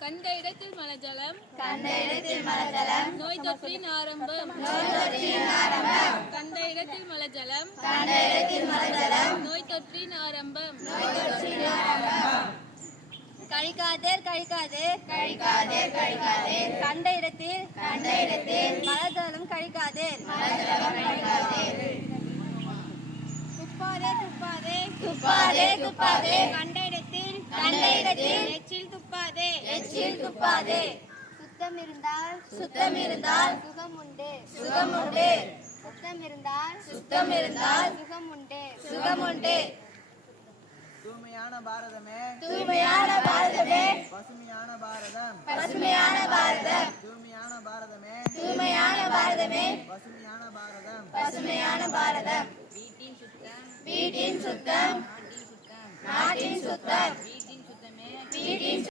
கண்ட இடத்தில் மலஜலம் நோய் தொற்றின் ஆரம்பம் கண்ட இடத்தில் மலஜலம் நோய் தொற்றின் ஆரம்பம் கழிக்காதேர் கண்ட இடத்தில் மலஜலம் கழிக்காதேர் துப்பாதே கண்ட இடத்தில் எச்சில் துப்பாதே சுத்தம் இருந்தால் சுகம் உண்டு சுத்தம் இருந்தால் சுகம் உண்டு தூய்மையான பாரதமே பசுமையான பாரதம் தூய்மையான பாரதமே பசுமையான பாரதம் வீட்டின் சுத்தம் நாட்டின் சுத்தம் வீட்டின்